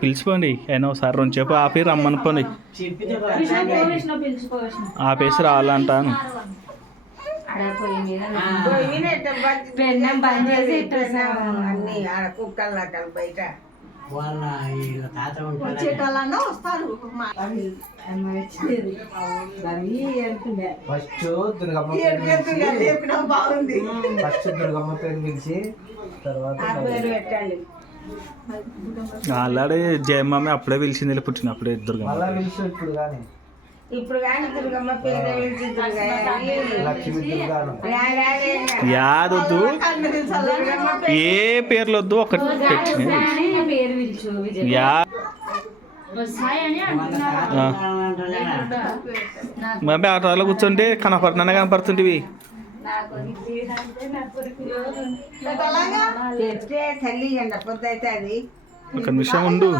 పిలిచిపోండి అయినా ఒకసారి రెండు చెప్పు ఆపి రమ్మని పోని ఆపేసి రావాలంటాను. బయట వాళ్ళ తాత వచ్చేటోళ్ళన్నా వస్తారు. ఫస్ట్ దుర్గమ్మ బాగుంది. ఫస్ట్ దుర్గమ్మ పేరు పిలిచి తర్వాత పెట్టండి. ఆల్రెడీ జయమ్మ అప్పుడే పిలిచింది పుట్టినప్పుడే దుర్గమ్మ మళ్ళా పిలిచి ఇప్పుడు కానీ దుర్గమ్మ పేరు లక్ష్మీ దుర్గాను యాదొద్దు, ఏ పేర్లు వద్దు, ఒకటి పెట్టిన యా మరి ఆటోలో కూర్చుంటే కనపడుతున్నా కనపడుతుంటివి. తల్లి పొద్దు అయితే అది ఒక నిమిషం ఉండు.